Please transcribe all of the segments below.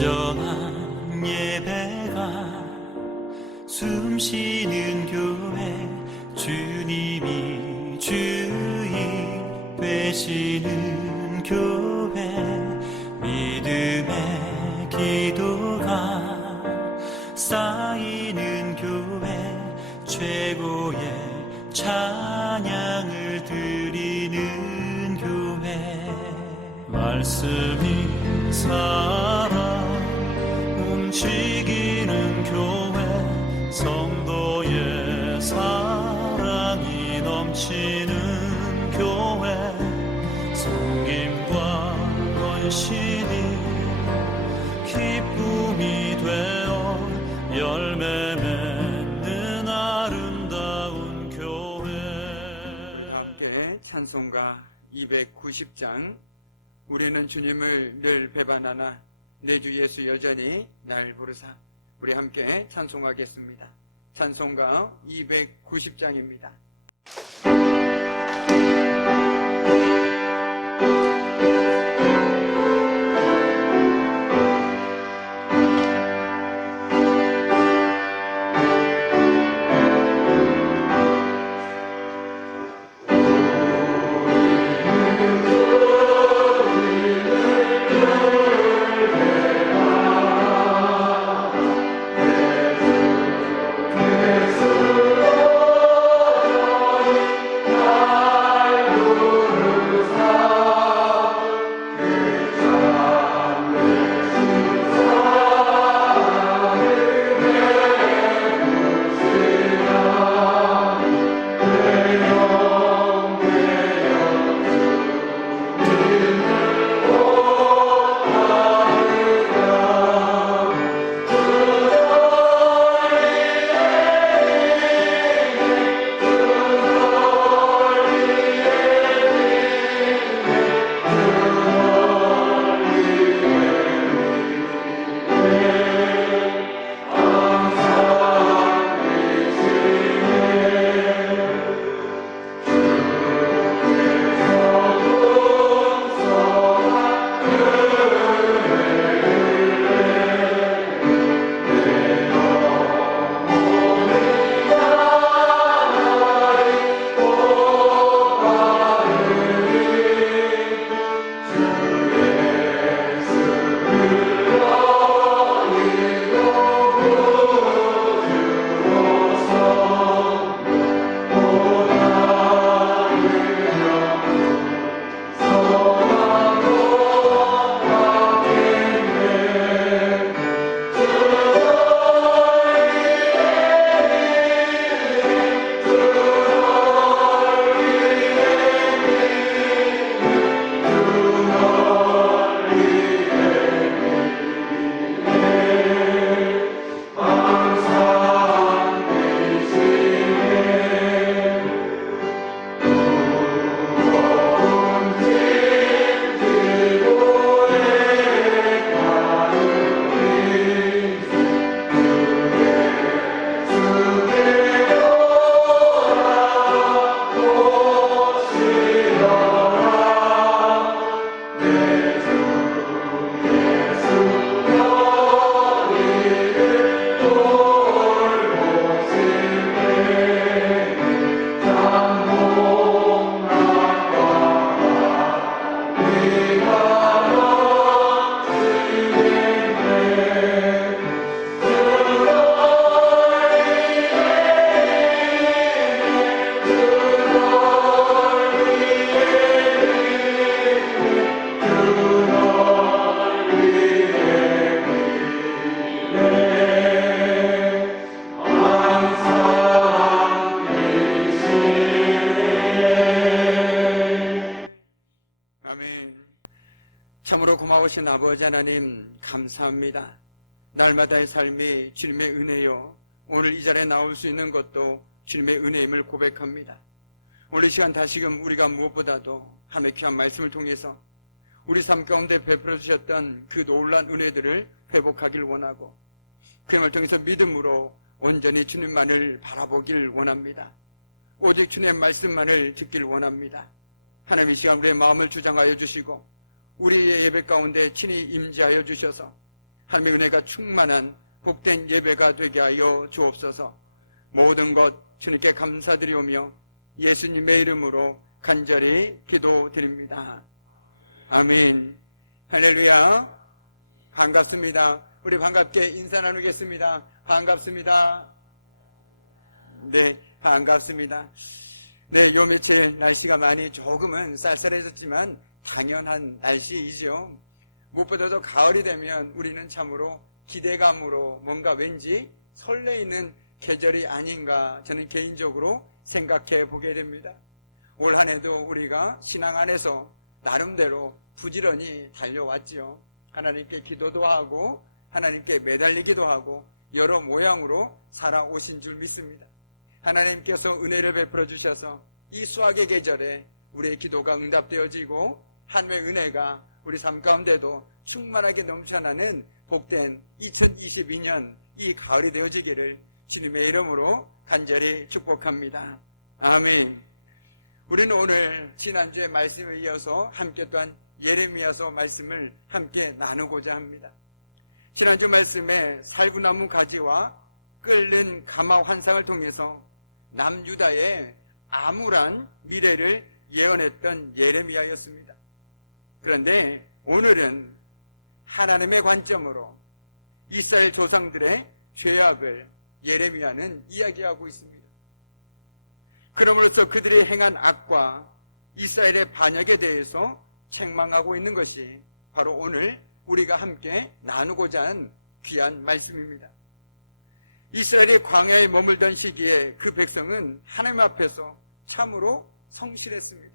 진정한 예배가 숨쉬는 교회, 주님이 주인 되시는 교회, 믿음의 기도가 쌓이는 교회, 최고의 찬양을 드리는 교회, 말씀이 살아 움직이는 교회, 성도의 사랑이 넘치는 교회, 섬김과 헌신이 기쁨이 되어 열매 맺는 아름다운 교회. 우리 다 함께 찬송가 290장 우리는 주님을 늘 배반하나 내 주 예수 여전히 날 부르사, 우리 함께 찬송하겠습니다. 찬송가 290장입니다. 아멘. 참으로 고마우신 아버지 하나님 감사합니다. 날마다의 삶이 주님의 은혜요, 오늘 이 자리에 나올 수 있는 것도 주님의 은혜임을 고백합니다. 오늘 이 시간 다시금 우리가 무엇보다도 하나님의 귀한 말씀을 통해서 우리 삶 가운데 베풀어 주셨던 그 놀라운 은혜들을 회복하길 원하고, 그 힘을 통해서 믿음으로 온전히 주님만을 바라보길 원합니다. 오직 주님의 말씀만을 듣길 원합니다. 하나님, 이 시간 우리의 마음을 주장하여 주시고 우리의 예배 가운데 친히 임재하여 주셔서 하나님의 은혜가 충만한 복된 예배가 되게 하여 주옵소서. 모든 것 주님께 감사드리오며 예수님의 이름으로 간절히 기도드립니다. 아멘. 할렐루야. 반갑습니다. 우리 반갑게 인사 나누겠습니다. 반갑습니다. 네, 반갑습니다. 네, 요 며칠 날씨가 많이 조금은 쌀쌀해졌지만 당연한 날씨이죠. 무엇보다도 가을이 되면 우리는 참으로 기대감으로 뭔가 왠지 설레이는 계절이 아닌가 저는 개인적으로 생각해 보게 됩니다. 올 한 해도 우리가 신앙 안에서 나름대로 부지런히 달려왔지요. 하나님께 기도도 하고 하나님께 매달리기도 하고 여러 모양으로 살아오신 줄 믿습니다. 하나님께서 은혜를 베풀어 주셔서 이 수학의 계절에 우리의 기도가 응답되어지고 하나님의 은혜가 우리 삶 가운데도 충만하게 넘쳐나는 복된 2022년 이 가을이 되어지기를 주님의 이름으로 간절히 축복합니다. 아멘. 우리는 오늘 지난주의 말씀에 이어서 함께 또한 예레미야서 말씀을 함께 나누고자 합니다. 지난주 말씀에 살구나무 가지와 끓는 가마 환상을 통해서 남유다의 암울한 미래를 예언했던 예레미야였습니다. 그런데 오늘은 하나님의 관점으로 이스라엘 조상들의 죄악을 예레미야는 이야기하고 있습니다. 그러므로써 그들이 행한 악과 이스라엘의 반역에 대해서 책망하고 있는 것이 바로 오늘 우리가 함께 나누고자 하는 귀한 말씀입니다. 이스라엘이 광야에 머물던 시기에 그 백성은 하나님 앞에서 참으로 성실했습니다.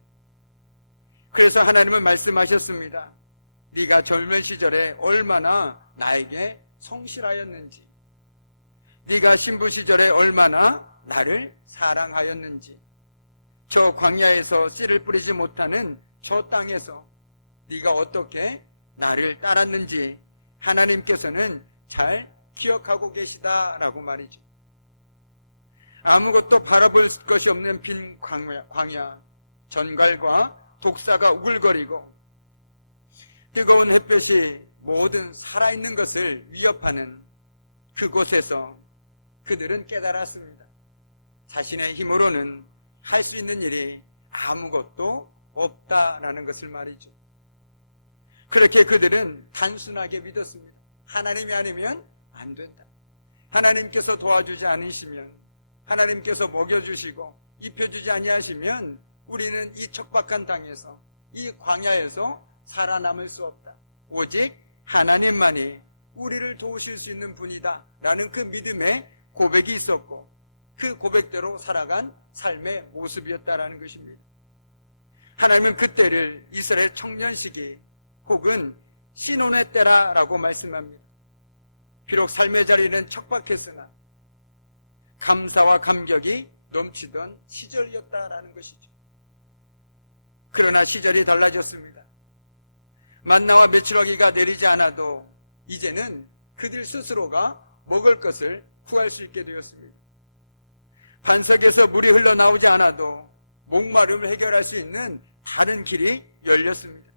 그래서 하나님은 말씀하셨습니다. 네가 젊은 시절에 얼마나 나에게 성실하였는지, 네가 신부 시절에 얼마나 나를 사랑하였는지, 저 광야에서 씨를 뿌리지 못하는 저 땅에서 네가 어떻게 나를 따랐는지 하나님께서는 잘 기억하고 계시다라고 말이죠. 아무것도 바라볼 것이 없는 빈 광야, 전갈과 독사가 우글거리고 뜨거운 햇볕이 모든 살아있는 것을 위협하는 그곳에서 그들은 깨달았습니다. 자신의 힘으로는 할 수 있는 일이 아무것도 없다라는 것을 말이죠. 그렇게 그들은 단순하게 믿었습니다. 하나님이 아니면 안 된다. 하나님께서 도와주지 않으시면, 하나님께서 먹여주시고 입혀주지 아니하시면 우리는 이 척박한 땅에서, 이 광야에서 살아남을 수 없다. 오직 하나님만이 우리를 도우실 수 있는 분이다 라는 그 믿음의 고백이 있었고 그 고백대로 살아간 삶의 모습이었다라는 것입니다. 하나님은 그때를 이스라엘 청년 시기 혹은 신혼의 때라고 말씀합니다. 비록 삶의 자리는 척박했으나 감사와 감격이 넘치던 시절이었다라는 것이죠. 그러나 시절이 달라졌습니다. 만나와 메추라기가 내리지 않아도 이제는 그들 스스로가 먹을 것을 구할 수 있게 되었습니다. 반석에서 물이 흘러나오지 않아도 목마름을 해결할 수 있는 다른 길이 열렸습니다.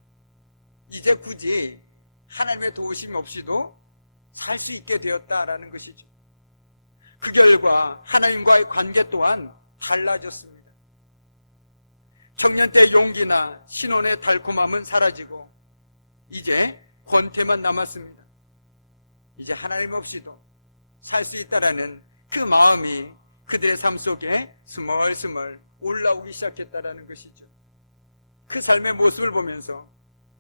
이제 굳이 하나님의 도우심 없이도 살 수 있게 되었다라는 것이죠. 그 결과 하나님과의 관계 또한 달라졌습니다. 청년 때의 용기나 신혼의 달콤함은 사라지고 이제 권태만 남았습니다. 이제 하나님 없이도 살 수 있다라는 그 마음이 그들의 삶 속에 스멀스멀 올라오기 시작했다라는 것이죠. 그 삶의 모습을 보면서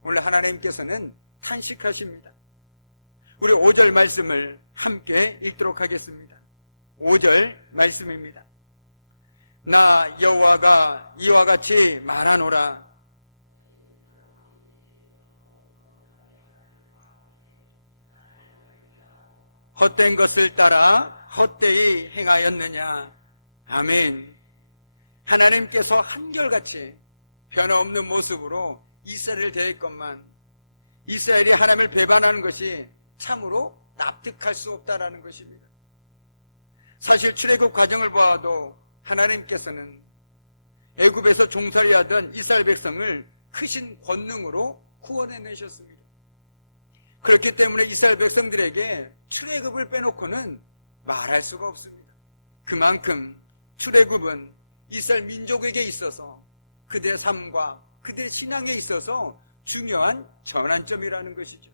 오늘 하나님께서는 탄식하십니다. 우리 5절 말씀을 함께 읽도록 하겠습니다. 5절 말씀입니다. 나 여호와가 이와 같이 말하노라. 헛된 것을 따라 헛되이 행하였느냐. 아멘. 하나님께서 한결같이 변화없는 모습으로 이스라엘을 대했건만 이스라엘이 하나님을 배반하는 것이 참으로 납득할 수 없다라는 것입니다. 사실 출애굽 과정을 보아도 하나님께서는 애굽에서 종살이 하던 이스라엘 백성을 크신 권능으로 구원해내셨습니다. 그렇기 때문에 이스라엘 백성들에게 출애굽을 빼놓고는 말할 수가 없습니다. 그만큼 출애굽은 이스라엘 민족에게 있어서 그들의 삶과 그들의 신앙에 있어서 중요한 전환점이라는 것이죠.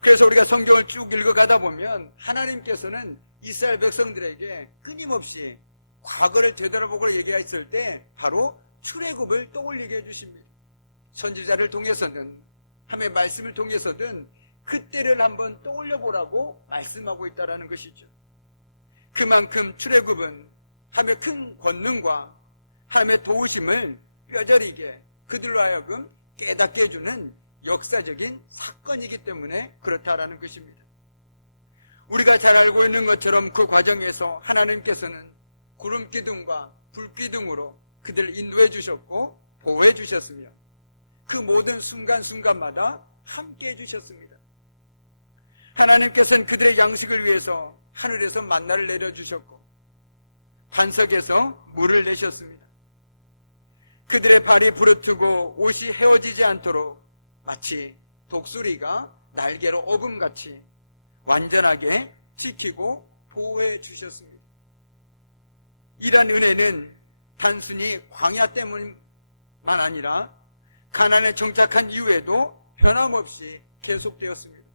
그래서 우리가 성경을 쭉 읽어가다 보면 하나님께서는 이스라엘 백성들에게 끊임없이 과거를 되돌아보고 얘기했을 때 바로 출애굽을 떠올리게 해주십니다. 선지자를 통해서든 하나님의 말씀을 통해서든 그때를 한번 떠올려 보라고 말씀하고 있다는 것이죠. 그만큼 출애굽은 하나님의 큰 권능과 하나님의 도우심을 뼈저리게 그들로 하여금 깨닫게 해주는 역사적인 사건이기 때문에 그렇다라는 것입니다. 우리가 잘 알고 있는 것처럼 그 과정에서 하나님께서는 구름 기둥과 불 기둥으로 그들을 인도해 주셨고 보호해 주셨으며 그 모든 순간순간마다 함께 해 주셨습니다. 하나님께서는 그들의 양식을 위해서 하늘에서 만나를 내려주셨고 반석에서 물을 내셨습니다. 그들의 발이 부르트고 옷이 헤어지지 않도록 마치 독수리가 날개로 어음같이 완전하게 지키고 보호해 주셨습니다. 이러한 은혜는 단순히 광야 때문만 아니라 가나안에 정착한 이후에도 변함없이 계속되었습니다.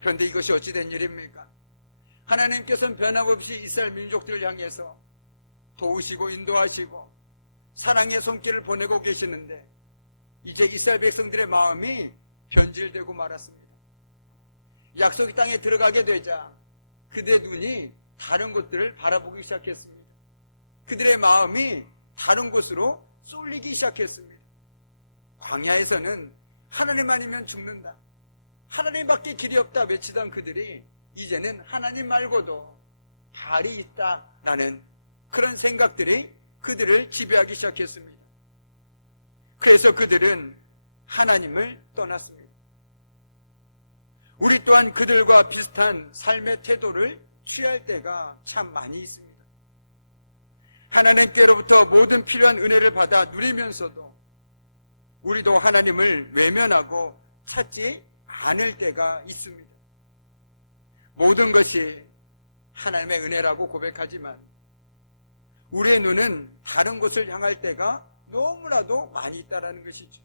그런데 이것이 어찌 된 일입니까? 하나님께서는 변함없이 이스라엘 민족들을 향해서 도우시고 인도하시고 사랑의 손길을 보내고 계시는데 이제 이스라엘 백성들의 마음이 변질되고 말았습니다. 약속의 땅에 들어가게 되자 그들의 눈이 다른 곳들을 바라보기 시작했습니다. 그들의 마음이 다른 곳으로 쏠리기 시작했습니다. 광야에서는 하나님 아니면 죽는다, 하나님밖에 길이 없다 외치던 그들이 이제는 하나님 말고도 발이 있다라는 그런 생각들이 그들을 지배하기 시작했습니다. 그래서 그들은 하나님을 떠났습니다. 우리 또한 그들과 비슷한 삶의 태도를 취할 때가 참 많이 있습니다. 하나님께로부터 모든 필요한 은혜를 받아 누리면서도 우리도 하나님을 외면하고 찾지 않을 때가 있습니다. 모든 것이 하나님의 은혜라고 고백하지만 우리의 눈은 다른 곳을 향할 때가 너무나도 많이 있다는 것이죠.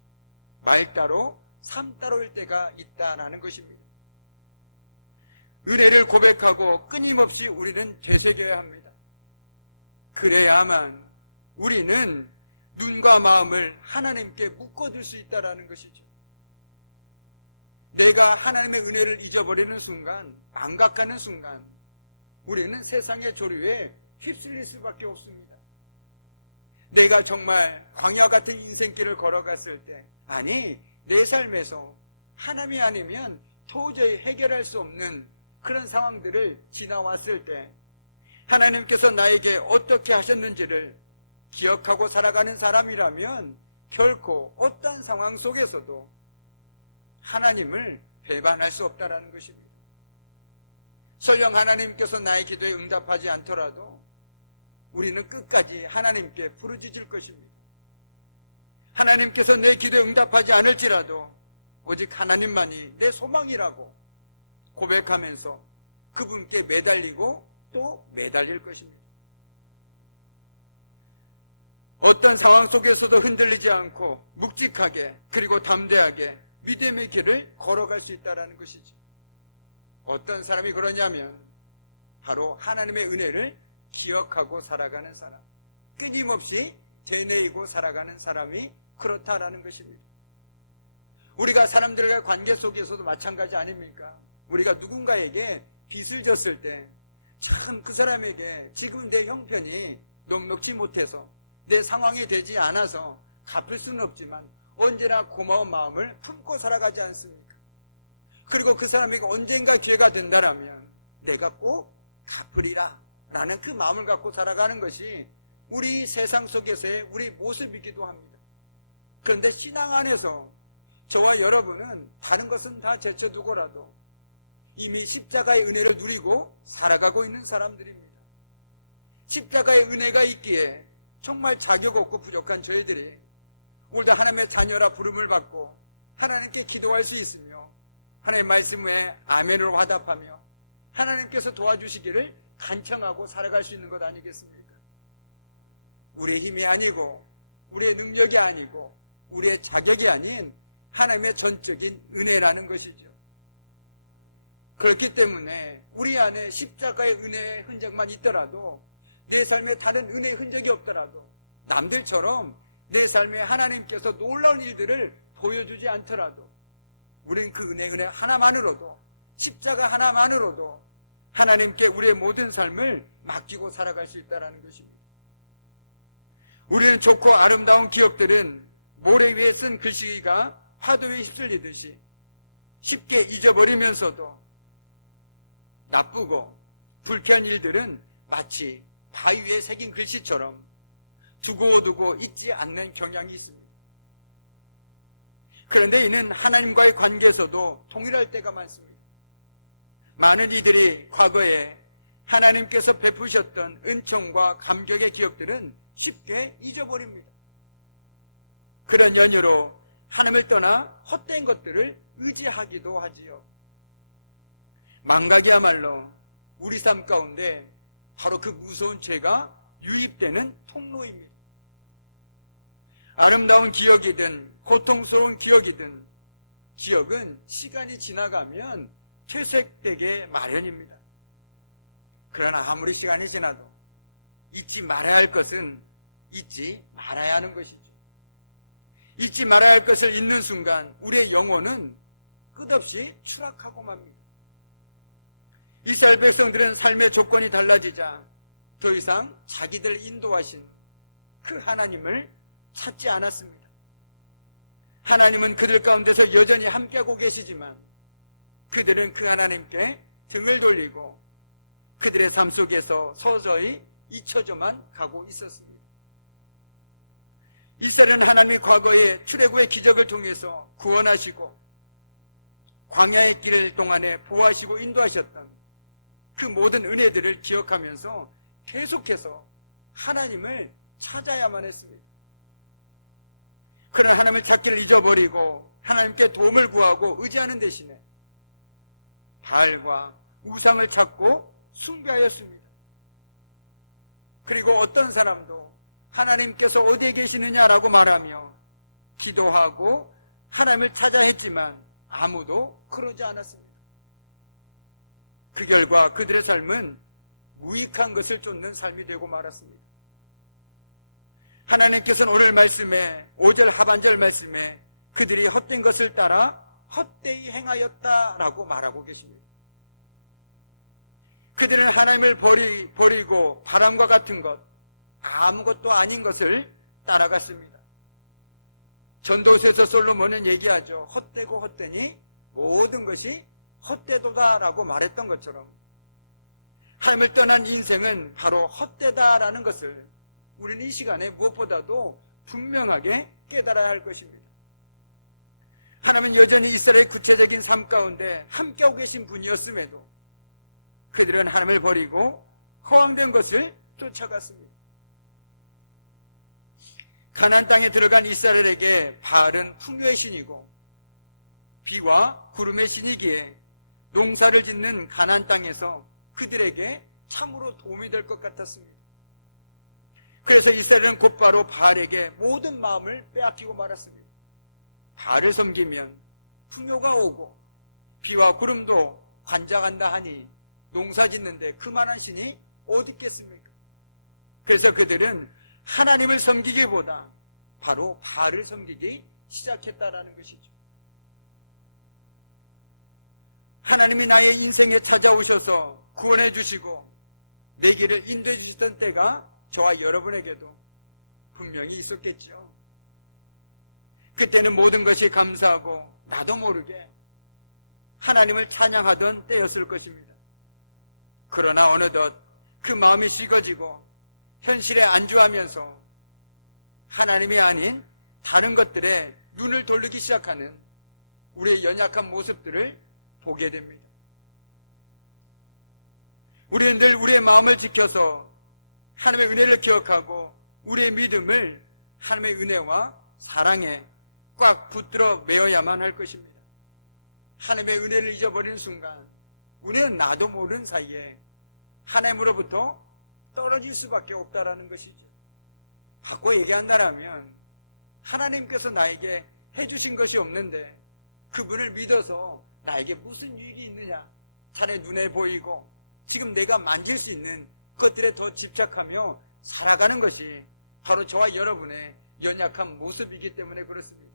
말 따로 삶 따로일 때가 있다는 것입니다. 은혜를 고백하고 끊임없이 우리는 되새겨야 합니다. 그래야만 우리는 눈과 마음을 하나님께 묶어둘 수 있다는 것이죠. 내가 하나님의 은혜를 잊어버리는 순간, 망각하는 순간 우리는 세상의 조류에 휩쓸릴 수밖에 없습니다. 내가 정말 광야 같은 인생길을 걸어갔을 때, 아니 내 삶에서 하나님이 아니면 도저히 해결할 수 없는 그런 상황들을 지나왔을 때 하나님께서 나에게 어떻게 하셨는지를 기억하고 살아가는 사람이라면 결코 어떤 상황 속에서도 하나님을 배반할 수 없다는 것입니다. 설령 하나님께서 나의 기도에 응답하지 않더라도 우리는 끝까지 하나님께 부르짖을 것입니다. 하나님께서 내 기도에 응답하지 않을지라도 오직 하나님만이 내 소망이라고 고백하면서 그분께 매달리고 또 매달릴 것입니다. 어떤 상황 속에서도 흔들리지 않고 묵직하게 그리고 담대하게 믿음의 길을 걸어갈 수 있다는 것이죠. 어떤 사람이 그러냐면 바로 하나님의 은혜를 기억하고 살아가는 사람, 끊임없이 되뇌이고 살아가는 사람이 그렇다라는 것입니다. 우리가 사람들과의 관계 속에서도 마찬가지 아닙니까? 우리가 누군가에게 빚을 졌을 때 참 그 사람에게 지금 내 형편이 넉넉지 못해서 내 상황이 되지 않아서 갚을 수는 없지만 언제나 고마운 마음을 품고 살아가지 않습니까? 그리고 그 사람에게 언젠가 기회가 된다라면 내가 꼭 갚으리라 라는 그 마음을 갖고 살아가는 것이 우리 세상 속에서의 우리 모습이기도 합니다. 그런데 신앙 안에서 저와 여러분은 다른 것은 다 제쳐두고라도 이미 십자가의 은혜를 누리고 살아가고 있는 사람들입니다. 십자가의 은혜가 있기에 정말 자격 없고 부족한 저희들이 오늘도 하나님의 자녀라 부름을 받고 하나님께 기도할 수 있으며 하나님의 말씀에 아멘으로 화답하며 하나님께서 도와주시기를 간청하고 살아갈 수 있는 것 아니겠습니까? 우리의 힘이 아니고 우리의 능력이 아니고 우리의 자격이 아닌 하나님의 전적인 은혜라는 것이죠. 그렇기 때문에 우리 안에 십자가의 은혜의 흔적만 있더라도, 내 삶에 다른 은혜의 흔적이 없더라도, 남들처럼 내 삶에 하나님께서 놀라운 일들을 보여주지 않더라도 우리는 그 은혜 하나만으로도, 십자가 하나만으로도 하나님께 우리의 모든 삶을 맡기고 살아갈 수 있다는 것입니다. 우리는 좋고 아름다운 기억들은 모래 위에 쓴 글씨가 파도 위에 휩쓸리듯이 쉽게 잊어버리면서도, 나쁘고 불쾌한 일들은 마치 바위 위에 새긴 글씨처럼 두고두고 잊지 않는 경향이 있습니다. 그런데 이는 하나님과의 관계에서도 동일할 때가 많습니다. 많은 이들이 과거에 하나님께서 베푸셨던 은총과 감격의 기억들은 쉽게 잊어버립니다. 그런 연유로 하나님을 떠나 헛된 것들을 의지하기도 하지요. 망각이야말로 우리 삶 가운데 바로 그 무서운 죄가 유입되는 통로입니다. 아름다운 기억이든 고통스러운 기억이든 기억은 시간이 지나가면 퇴색되게 마련입니다. 그러나 아무리 시간이 지나도 잊지 말아야 할 것은 잊지 말아야 하는 것이죠. 잊지 말아야 할 것을 잊는 순간 우리의 영혼은 끝없이 추락하고 맙니다. 이스라엘 백성들은 삶의 조건이 달라지자 더 이상 자기들 인도하신 그 하나님을 찾지 않았습니다. 하나님은 그들 가운데서 여전히 함께하고 계시지만 그들은 그 하나님께 등을 돌리고 그들의 삶 속에서 서서히 잊혀져만 가고 있었습니다. 이스라엘은 하나님이 과거에 출애굽의 기적을 통해서 구원하시고 광야의 길을 동안에 보호하시고 인도하셨던 그 모든 은혜들을 기억하면서 계속해서 하나님을 찾아야만 했습니다. 그러나 하나님을 찾기를 잊어버리고 하나님께 도움을 구하고 의지하는 대신에 바알과 우상을 찾고 숭배하였습니다. 그리고 어떤 사람도 하나님께서 어디에 계시느냐라고 말하며 기도하고 하나님을 찾아 했지만 아무도 그러지 않았습니다. 그 결과 그들의 삶은 무익한 것을 쫓는 삶이 되고 말았습니다. 하나님께서는 오늘 말씀에 5절 하반절 말씀에 그들이 헛된 것을 따라 헛되이 행하였다라고 말하고 계십니다. 그들은 하나님을 버리고 바람과 같은 것, 아무것도 아닌 것을 따라갔습니다. 전도서에서 솔로몬은 얘기하죠. 헛되고 헛되니 모든 것이 헛되도다라고 말했던 것처럼 하나님을 떠난 인생은 바로 헛되다라는 것을 우리는 이 시간에 무엇보다도 분명하게 깨달아야 할 것입니다. 하나님은 여전히 이스라엘의 구체적인 삶 가운데 함께하고 계신 분이었음에도 그들은 하나님을 버리고 허황된 것을 쫓아갔습니다. 가나안 땅에 들어간 이스라엘에게 바알은 풍요의 신이고 비와 구름의 신이기에 농사를 짓는 가나안 땅에서 그들에게 참으로 도움이 될 것 같았습니다. 그래서 이스라엘은 곧바로 바알에게 모든 마음을 빼앗기고 말았습니다. 바알을 섬기면 풍요가 오고 비와 구름도 관장한다 하니 농사 짓는데 그만한 신이 어디 있겠습니까? 그래서 그들은 하나님을 섬기기보다 바로 바알을 섬기기 시작했다라는 것이죠. 하나님이 나의 인생에 찾아오셔서 구원해 주시고 내 길을 인도해 주셨던 때가 저와 여러분에게도 분명히 있었겠죠. 그때는 모든 것이 감사하고 나도 모르게 하나님을 찬양하던 때였을 것입니다. 그러나 어느덧 그 마음이 식어지고 현실에 안주하면서 하나님이 아닌 다른 것들에 눈을 돌리기 시작하는 우리의 연약한 모습들을 보게 됩니다. 우리는 늘 우리의 마음을 지켜서 하나님의 은혜를 기억하고 우리의 믿음을 하나님의 은혜와 사랑에 꽉 붙들어 매어야만 할 것입니다. 하나님의 은혜를 잊어버리는 순간 우리는 나도 모르는 사이에 하나님으로부터 떨어질 수밖에 없다라는 것이죠. 바꿔 얘기한다면 하나님께서 나에게 해주신 것이 없는데 그분을 믿어서 나에게 무슨 유익이 있느냐, 자네 눈에 보이고 지금 내가 만질 수 있는 것들에 더 집착하며 살아가는 것이 바로 저와 여러분의 연약한 모습이기 때문에 그렇습니다.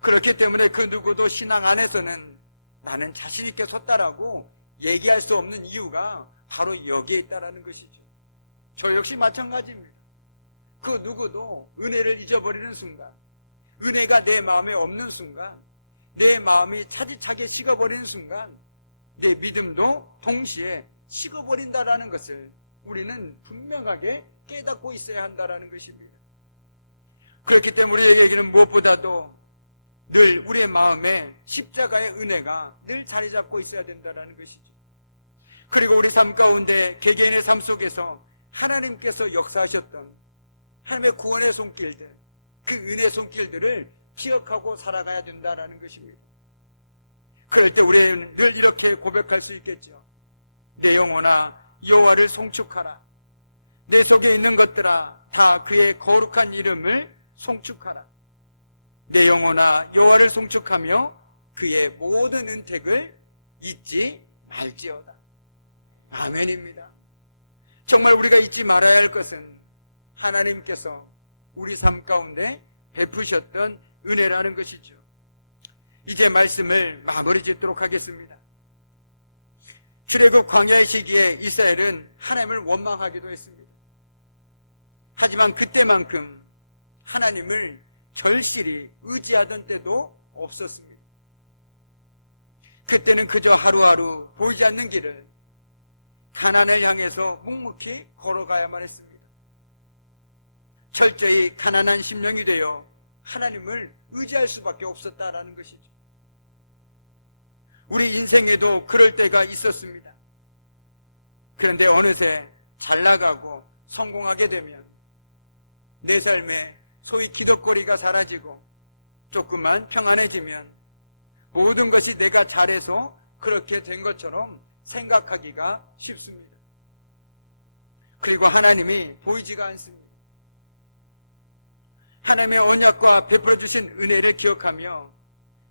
그렇기 때문에 그 누구도 신앙 안에서는 나는 자신 있게 섰다라고 얘기할 수 없는 이유가 바로 여기에 있다라는 것이죠. 저 역시 마찬가지입니다. 그 누구도 은혜를 잊어버리는 순간, 은혜가 내 마음에 없는 순간, 내 마음이 차디차게 식어버리는 순간 내 믿음도 동시에 식어버린다라는 것을 우리는 분명하게 깨닫고 있어야 한다라는 것입니다. 그렇기 때문에 우리에게는 무엇보다도 늘 우리의 마음에 십자가의 은혜가 늘 자리 잡고 있어야 된다는 것이죠. 그리고 우리 삶 가운데 개개인의 삶 속에서 하나님께서 역사하셨던 하나님의 구원의 손길들, 그 은혜의 손길들을 기억하고 살아가야 된다는 것입니다. 그럴 때 우리는 늘 이렇게 고백할 수 있겠죠. 내 영혼아 여호와를 송축하라. 내 속에 있는 것들아 다 그의 거룩한 이름을 송축하라. 내 영혼아 여호와를 송축하며 그의 모든 은택을 잊지 말지어다. 아멘입니다. 정말 우리가 잊지 말아야 할 것은 하나님께서 우리 삶 가운데 베푸셨던 은혜라는 것이죠. 이제 말씀을 마무리 짓도록 하겠습니다. 출애굽 광야의 시기에 이스라엘은 하나님을 원망하기도 했습니다. 하지만 그때만큼 하나님을 절실히 의지하던 때도 없었습니다. 그때는 그저 하루하루 보이지 않는 길을 가나안을 향해서 묵묵히 걸어가야만 했습니다. 철저히 가난한 심령이 되어 하나님을 의지할 수밖에 없었다라는 것이죠. 우리 인생에도 그럴 때가 있었습니다. 그런데 어느새 잘 나가고 성공하게 되면 내 삶에 소위 기덕거리가 사라지고 조금만 평안해지면 모든 것이 내가 잘해서 그렇게 된 것처럼 생각하기가 쉽습니다. 그리고 하나님이 보이지가 않습니다. 하나님의 언약과 베풀어 주신 은혜를 기억하며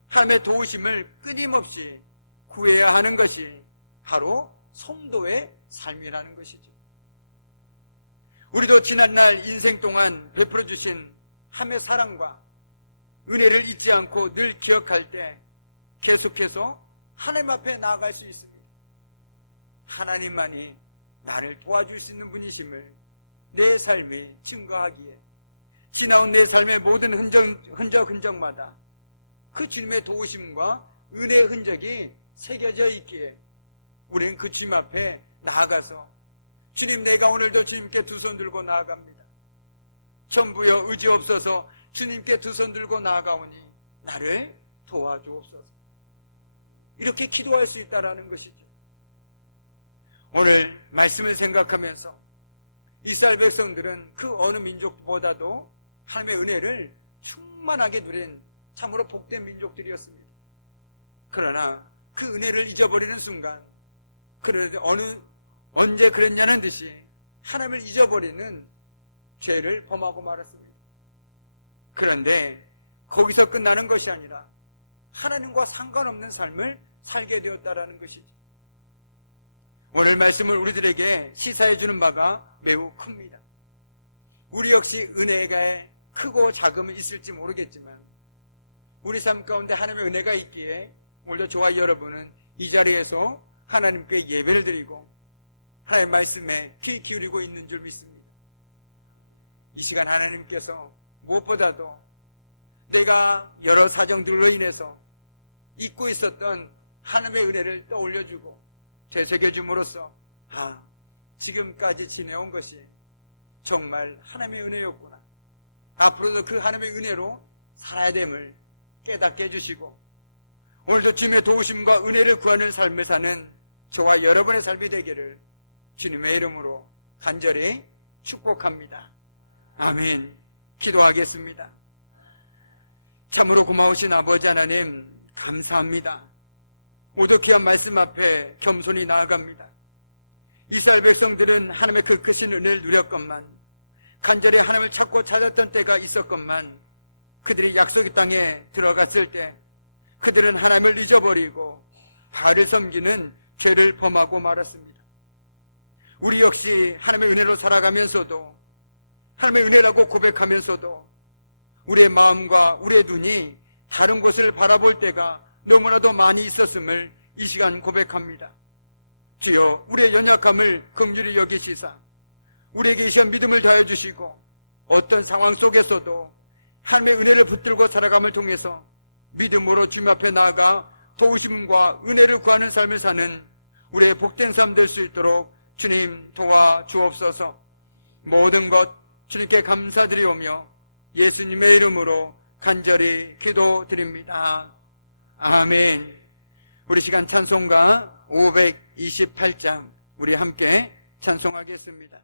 하나님의 도우심을 끊임없이 구해야 하는 것이 바로 성도의 삶이라는 것이죠. 우리도 지난날 인생 동안 베풀어 주신 하나님의 사랑과 은혜를 잊지 않고 늘 기억할 때 계속해서 하나님 앞에 나아갈 수 있습니다. 하나님만이 나를 도와줄 수 있는 분이심을 내 삶이 증거하기에 지나온 내 삶의 모든 흔적마다 그 주님의 도우심과 은혜의 흔적이 새겨져 있기에 우리는 그 주님 앞에 나아가서 주님, 내가 오늘도 주님께 두 손 들고 나아갑니다. 전부여 의지없어서 주님께 두 손 들고 나아가오니 나를 도와주옵소서. 이렇게 기도할 수 있다는 것이죠. 오늘 말씀을 생각하면서 이스라엘 백성들은 그 어느 민족보다도 하나님의 은혜를 충만하게 누린 참으로 복된 민족들이었습니다. 그러나 그 은혜를 잊어버리는 순간, 그런데 언제 그랬냐는 듯이 하나님을 잊어버리는 죄를 범하고 말았습니다. 그런데 거기서 끝나는 것이 아니라 하나님과 상관없는 삶을 살게 되었다라는 것이죠. 오늘 말씀을 우리들에게 시사해 주는 바가 매우 큽니다. 우리 역시 은혜가 크고 작음은 있을지 모르겠지만 우리 삶 가운데 하나님의 은혜가 있기에 오늘도 저와 여러분은 이 자리에서 하나님께 예배를 드리고 하나님의 말씀에 귀 기울이고 있는 줄 믿습니다. 이 시간 하나님께서 무엇보다도 내가 여러 사정들로 인해서 잊고 있었던 하나님의 은혜를 떠올려주고 되새겨줌으로써 지금까지 지내온 것이 정말 하나님의 은혜였구나, 앞으로도 그 하나님의 은혜로 살아야 됨을 깨닫게 해주시고 오늘도 주님의 도우심과 은혜를 구하는 삶을 사는 저와 여러분의 삶이 되기를 주님의 이름으로 간절히 축복합니다. 아멘. 기도하겠습니다. 참으로 고마우신 아버지 하나님, 감사합니다. 모두 귀한 말씀 앞에 겸손히 나아갑니다. 이스라엘 백성들은 하나님의 그 크신 은혜를 누렸건만, 간절히 하나님을 찾고 찾았던 때가 있었건만, 그들이 약속의 땅에 들어갔을 때 그들은 하나님을 잊어버리고 바알을 섬기는 죄를 범하고 말았습니다. 우리 역시 하나님의 은혜로 살아가면서도, 하나님의 은혜라고 고백하면서도 우리의 마음과 우리의 눈이 다른 곳을 바라볼 때가 너무나도 많이 있었음을 이 시간 고백합니다. 주여, 우리의 연약함을 긍휼히 여기시사 우리에게 이 시간 믿음을 더해 주시고, 어떤 상황 속에서도 하나님의 은혜를 붙들고 살아감을 통해서 믿음으로 주님 앞에 나아가 도우심과 은혜를 구하는 삶을 사는 우리의 복된 삶 될 수 있도록 주님 도와주옵소서. 모든 것 주님께 감사드리오며 예수님의 이름으로 간절히 기도드립니다. 아멘. 우리 시간 찬송가 528장 우리 함께 찬송하겠습니다.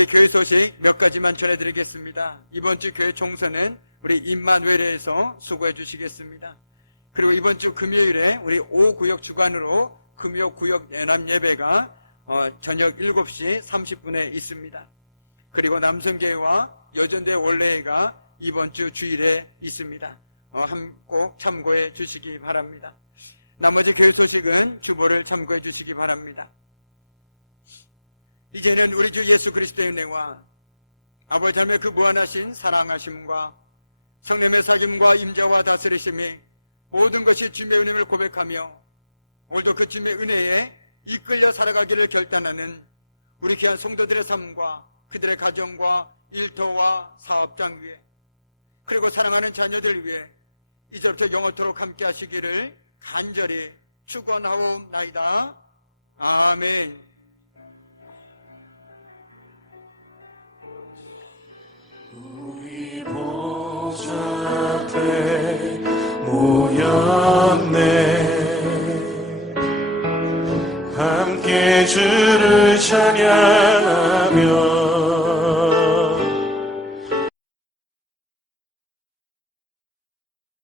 우리 교회 소식 몇 가지만 전해드리겠습니다. 이번 주 교회 총선은 우리 임마누엘에서 수고해 주시겠습니다. 그리고 이번 주 금요일에 우리 5구역 주관으로 금요 구역 연합 예배가 저녁 7시 30분에 있습니다. 그리고 남성교회와 여전대 원래회가 이번 주 주일에 있습니다. 꼭 참고해 주시기 바랍니다. 나머지 교회 소식은 주보를 참고해 주시기 바랍니다. 이제는 우리 주 예수 그리스도의 은혜와 아버지 하나님의 그 무한하신 사랑하심과 성령의 사귐과 임재와 다스리심이 모든 것이 주님의 은혜를 고백하며 오늘도 그 주님의 은혜에 이끌려 살아가기를 결단하는 우리 귀한 성도들의 삶과 그들의 가정과 일터와 사업장 위에 그리고 사랑하는 자녀들 위해 이제부터 영원토록 함께 하시기를 간절히 축원하옵나이다. 아멘. 우리 보좌 앞에 모였네. 함께 주를 찬양